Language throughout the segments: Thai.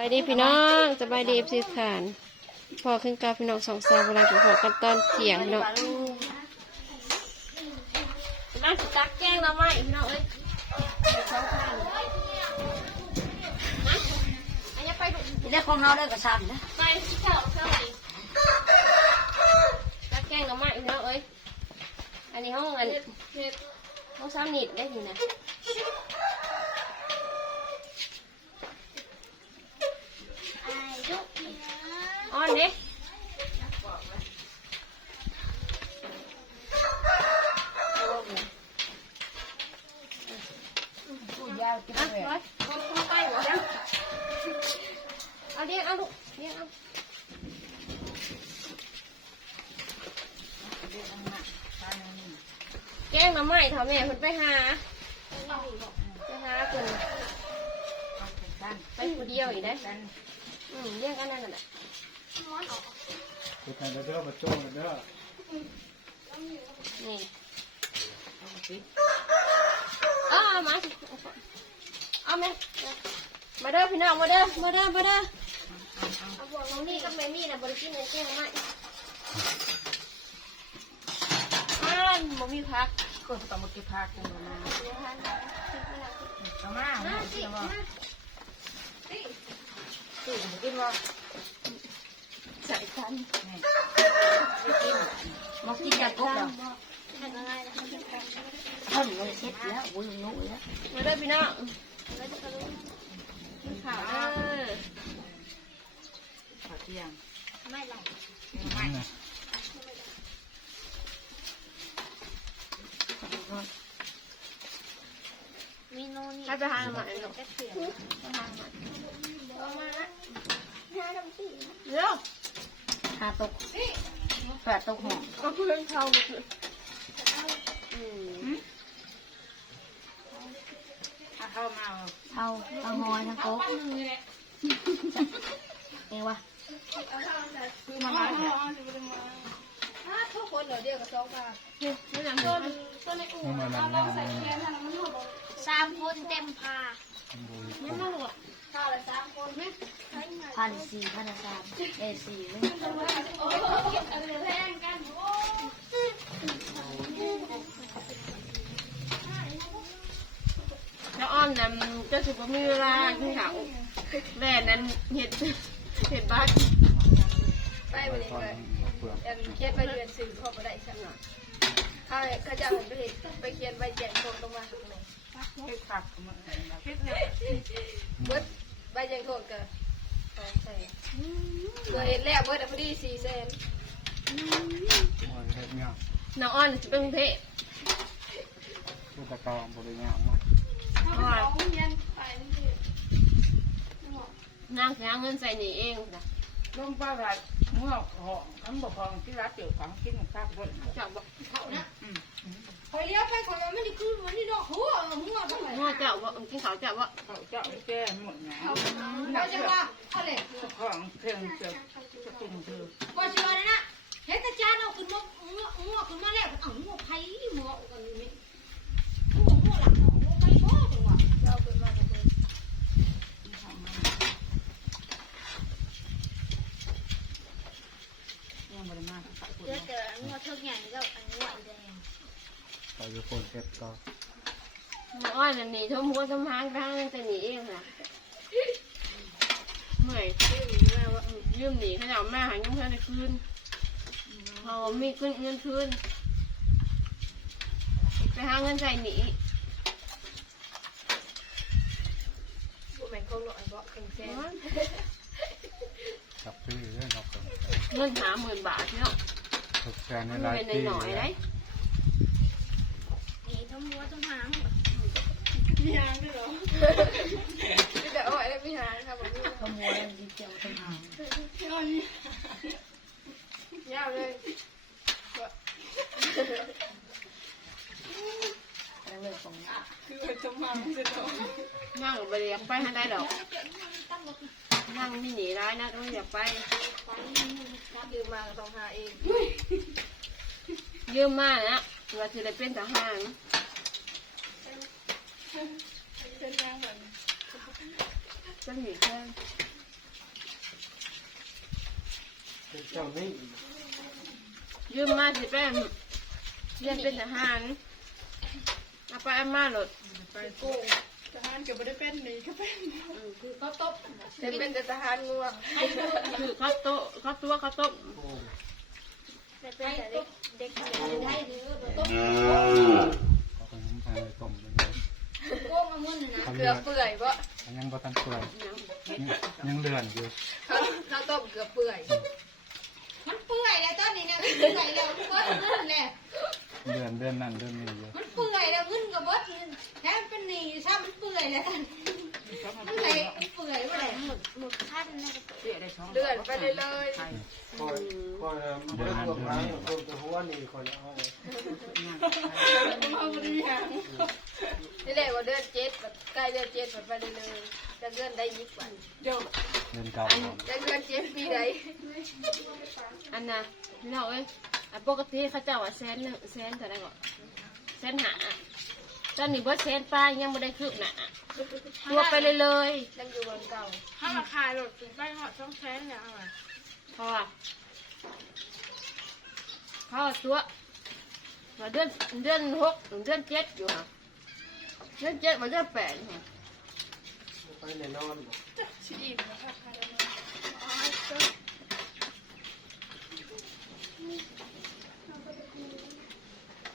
บายดีพี่น้องสบายดีสิขานพอขึ้นกับพี่น้องสองสาวเวลาถึงหัวกันตอนเที่ยงพี่น้องน่าจะตักแกงเราไหมพี่น้องเอ้ยสองพันนะอันนี้ไปดู เรื่องของเราได้กระชับนะ ไปที่เช่าอีกตักแกงเราไหมพี่น้องเอ้ยอันนี้ห้องสามนิดได้ทีนะอ่อนดิเอาเรียกเอาลูกเรียกเอาแกงมาใหม่เถอะแม่คุณไปหาคุณไปคนเดียวอีกได้เรียกอันนั้นน่ะไปกันเด้อมาโจ้เด้อนี่มาสิเอาไหมมาเด้อพี่น้องมาเด้อเอาบอกน้องนี่กับแม่นี่นะบริกินในแก้งไหมบ่มีพักก็ต้องมาเก็บผักกันมาเอามาสิมาสิกินว่าใส่กัน มากินจากกุ๊กแล้วท่านเลยเสร็จแล้ววุ้นนุ่ยแล้วมาเด้อพี่น้องกินข้าวเด้อข้าวเที่ยงไม่หรอกมีโน่นให้ไปหาหมาหรอกเร็วหาตกแปดตกห่อก็เพื่อนเขาเข้ามาเข้าหอยทั้งโต๊ะเองวะคือมาทุกคนเดี๋ยวกับสองบาทนี่หนังต้นในอู่เราใส่แค่นั้นมันหมด3 คนเต็มพาไม่มาหรอกข้าวละ3 คนไหม1,400 1,3004เลยแพงกันแล้วอ้อมนั้นจะสุกมีเวลาที่เขาแม่นั้นเห็ดบ้านไปไปเลยเขียนไปเรียนสื่อเข้าไปได้สักหน่อยเขาจะไปเขียนใบแจกคนตรงมาตรงไหนคิดผักมาคิดเนี่ยเบิดใบแจกคนกัน200,000เกิดแล้วเบิดพอดี400,000น้องอ้อนจะเป็นเทพผู้ตะกองบริเวณมั้งนางหาเงินใส่หนีเองจ้ะลงไปแบบเมื่อห่อทั้งบ่พอที่ร้านเตี๋ยวของกินของข้าวด้วยจับบอกเขานะคอยเลี้ยวไปคอยไม่ได้คืนวันนี้ดอกหัวหัวทำไมหัวเจ้าว่ากินเขาเจ้าว่าเขาเจ้าแก่หมดไงเราจะว่าเอาเลยของเครื่องจะกินคือว่าจะว่านะเฮ้ยตาจานเอาคุณนกหัวคุณมาแล้วเอาหัวไผ่หัวกันนี่หัวหลังหัวไผ่บ่จังหวะเราเป็นมาจังเลยยังไม่ได้มาเจอหัวเท่าใหญ่แล้วอันหัวแดงไปดูคนเก็บก็ อ้อนหนีทุ่มหัวทุ่มหางทางจะหนีเองนะเมื่อยยืมหนีขนาดแม่หาเงินเพื่อนในคืนพอมีเงินคืนไปหาเงินใส่หนีบุแม่เขาหล่อเบาะแข็งแรงจับซื้อเรื่องนกกันเงิน50,000 บาทเนาะถูกแชร์ในรายที่หน่อยได้นี่ทั้งหัวทั้งหางพี่หางด้วยเหรอพี่แต่เอาไว้แล้วพี่หางค่ะผมพี่ขโมยดีเจียวทั้งหางยาวเลยเลยของคือจะมาจะโดนนั่งไปเรียกไปให้ได้ดอกนั่งไม่หนีได้นะต้องอย่าไปยืมมาต้องหาเองยืมมานะเราจะได้เป็นทหารเป็นยังไงเป็นหนีแค่ จ้านี่ ยืมมาสิแป้งเรียนเป็นทหารเอาไปเอามาหลด ไปกู้ทหารก็ไม่ได้เป็นนี่ก็เป็น คือเขาตบ เป็นแต่ทหารงัว ให้ตบ คือข้าวโต๊ะข้าวตัวข้าวต้ม โอ้ ให้ตบเด็กให้เนื้อตบ เขาเป็นน้ำตาลต้มเป็น โก้มามุ่นนะ เกลือเปื่อยบ่ ยังบ่ทันเปื่อยยังเลื่อนอยู่ ข้าวต้มเกลือเปื่อย มันเปื่อยแล้วตอนนี้เนี่ยเปื่อยแล้วเบิดเงินแหละ เดือนนั่นเดือนนี้อยู่ มันเปื่อยแล้วเงินก็เบิดแค่เป็นหนี้ซ้ำมันเปื่อยแล้วกันมันไหลมันเปื่อยว่าไหนหมดขั้นนะ เสียได้ช่อง เดือนไปเลย เดือนนั้นเดือนนี้ เอาบริหาร นี่แหละว่าเดือน7แบบใกล้เดือน7ไปเลยจะเดือนได้ยิ่งกว่า เดี๋ยว เดือนเก่า จะเดือน7ปีใดอันน่ะพี่น้องเอ้ยปกติเขาเจ้าว่า100,000เท่าไหร่ก็150,000ตอนนี้บ่100,000ป้ายังบ่ได้คืบหน้าตัวไปเลยยังอยู่บนเก่า ถ้ามาขายรถไปหอดช่องแท้เนี่ยเอาไว้ เพราะว่าตัวว่าเดือน6เดือน7อยู่ค่ะเดือน7ว่าเดือน8ค่ะ ไปแน่นอน ชีอิ่มนะครับ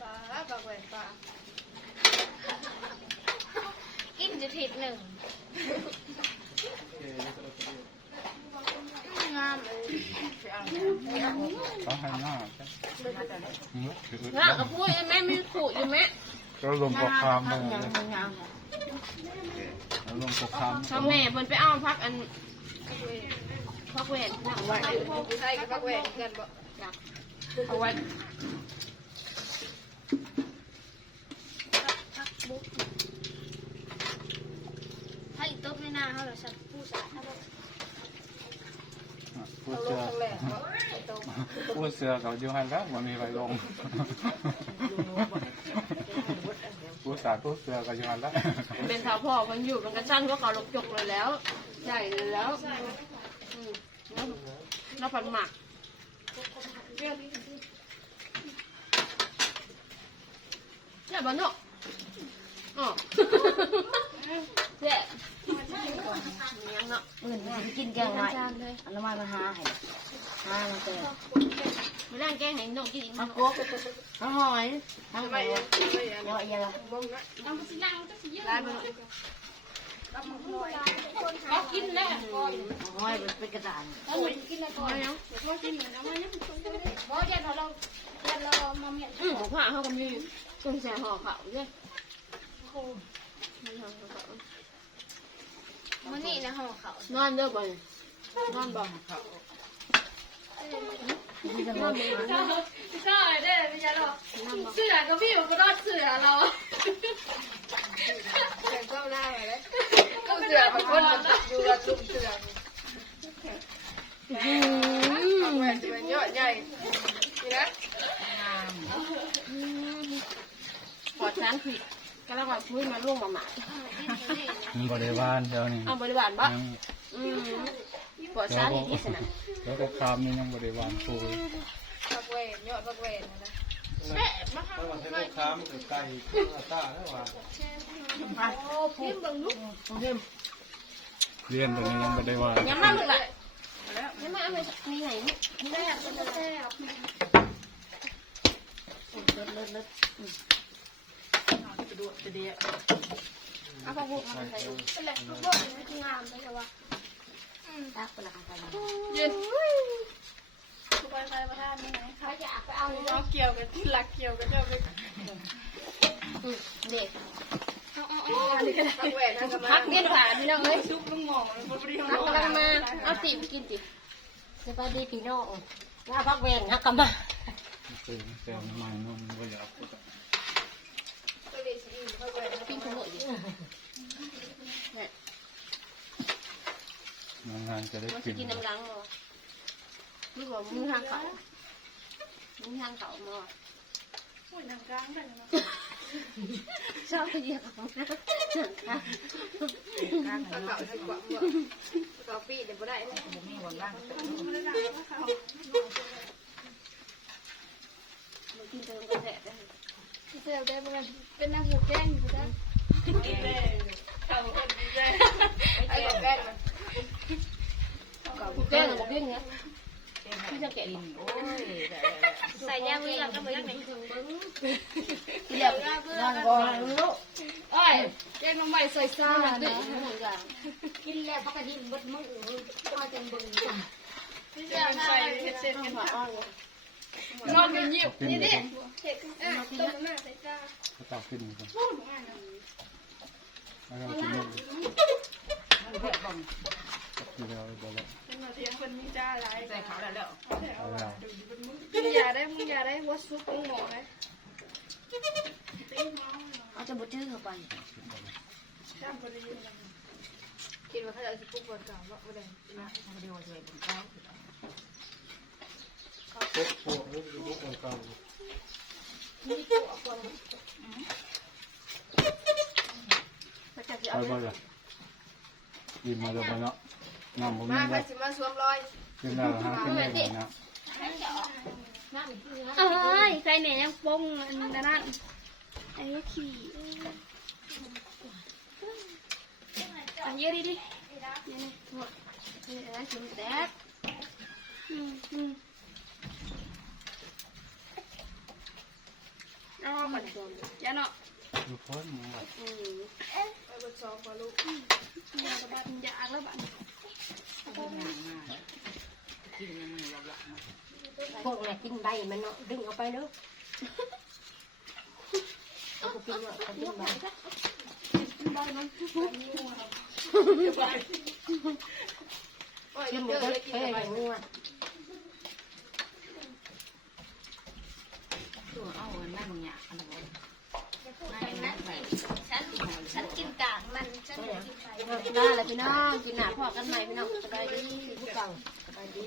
ปลาปลาแหวนปลา กินจะทิศหนึ่ง งามเลยไปเอา เขาให้หน้า น่ากับพูดแม่มีขู่อยู่แม่ ก็ลงปกคามเลย งาม ลงปกคาม ทำแม่เพิ่นไปเอาพักอันพักแหวนนั่งไว้ใช่กับพักแหวนกันบ่อยากเอาไว้ ถ้าอีตบในหน้าเขาเราสัตว์ผู้สาถ้าบอก พูดเสือพูดเสือเขาอยู่หันแล้วมันมีไปลงพูดสาพูดเสือเขาอยู่หันแล้ว เป็นสาวพ่อเพิ่นอยู่มันก็สั้นก็เขาลกจกเลยแล้วใหญ่เลยแล้วแล้วผัดหมักเนี่ยบ้านนอกอ๋อเจ๊ยังเนาะ มื่นแม่กินแกงหน่อยอันน้ำมันมาหาให้หามาเจอ ไม่ได้แกงให้นกกินอีก ทั้งกบทั้งหอยทั้งหัวเยอะแยะ ร้านมัน เขากินแล้วก่อน หอยเป็นกระดาน แล้วหนูกินแล้วก่อนเนาะพอกินเหมือนเอามาเนี่ยเพราะยันเรามาเมียน ของข้าเขาก็มีกุ้งแช่ห่อเขาด้วย มื้อนี้นะห่อเขา นอนเด้อบ่นอนบ่ มีแต่ห นอ อน ย บ่ ใช่เด้อพี่ยาเราเสือก็พี่อยู่ก็รอดเสือเรา แต่ก็ได้เลยก็เสือบางคนอยู่ระดุมเสือแหวนจะเป็นยอดใหญ่นี่นะปอดช้างผิดก็แล้วว่าคุยมาล่วงมาหมา มันบริวารเดี๋ยวนี้ เอาบริบาลบ่ปอดช้างอีกที่สนะ แล้วก็คามนี่ยังบริวารคุย พักเวนยอดพักเวนนะ ถ้ามันให้ลูกค้ามันไก่ต้าแล้วว่าเรียนตัวนี้ยังบริวาร ยังมาลูกละยังมาเอาไปมีไหนนี่ แซ่บแซ่บ เลิศ จะดูจะดี เอาพวกพวกมาใส่ เป็นแหละทุกคนมันงามเลยใช่ปะ ตักเป็นละกันไป ยืน ทุกใครมาทานนี่ไหม เขาอยากไปเอา เราเกี่ยวกันที่รักเกี่ยวกันเจ้าไป เด็ก พักแหวนนะกับ พักเลี้ยงผ่านนี่น้องเอ้ย ซุปมึงมองมันบริหาร พักกำลังมาเอาตีกินจิ สบายดีพี่น้องว่าพักเวรฮักกันมา ตื่นแต่ใหม่นุ่มก็อยาก กินขนมอยู่ งานจะได้ มัน กิ จะ น กินน้ำลังมั้งมึงบอกมึงทางเขามึงทางเขามั้ง พูดทางกลางได้ไหม ชอบเหยียบของนะ ข้างไหน เก่า เนาะ จะกว่าเก่าปีเดี๋ยวบ่ได้เลย ผมมีวันล่าง กินเติมกระแสได้ เซลได้บ่เป็นนางหูแก้งอยู่จ้ะ เก่าคนดีเลยไอ้แก้มันเก่าแก้งบอกเรื่องเนี้ย พี่จะแกะดินโอ้ย ใส่ยามือก็บ่อยากได้ถึงเบิ่ง ที่เรียกนอนก่อนลูก โอ้ยแกงน้ำใหม่ใส่ซ่า นะ นะ กินแล้วพักกระดิ่งบดมือก็จังเบิ่งจ้ะ พี่จะใส่เฮ็ดเสร็จกันนอนกันยิบนี่ดิเฮ็ดต้มน้ำใส่ซ่า ก็ต้องขึ้นกันแล้วก็กินลูก มันเผ็ดบ่ กินแล้วไปแล้ว เป็นมาเทียงคนมีจ้าหลาย ใส่ขาวแล้วแล้ว เอาแล้ว มึงอย่าได้วัดซุปมึงหมอไหม เอาจะบดชื่อเข้าไป คิดว่าเขาจะสิปุ๊บก่อนเก่าเนาะบ่ได้ มันเดียวช่วยผมเก้า โอ้โหลูกเก่า มันจะสิ ไป เอา บ่เลยกินมาแล้วไปเนาะน้ำผม มา มี ไป แล้ว สิมาสวมรอย ขึ้นแล้วฮะขึ้นได้แล้วนะ เอ้ยใครเนี่ยยังปงอันนั้นไอ้ขี่อันเยอะดิดินี่หมดนี่อะไรถึงแตกเอาไปยันเนาะ ทุกคนมา ไปบนซองกว่าลูก อยากบ้านอยากแล้วบ้าน กินยังไงละ พวกเนี่ยกินใบมันเนาะดึงเอาไปเนาะเอาไปกินเนาะกินใบ โอ้ย กินหม เจ ด อ เล เลย ยกิน เฮ้ย ไป งัว ตัวเอานั่งเนี่ยอันนั้น ฉันกินกากมันฉันกินไป ได้แล้วพี่น้องกินหนาพอกันใหม่พี่น้องสบายดี ผู้เก่าสบายดี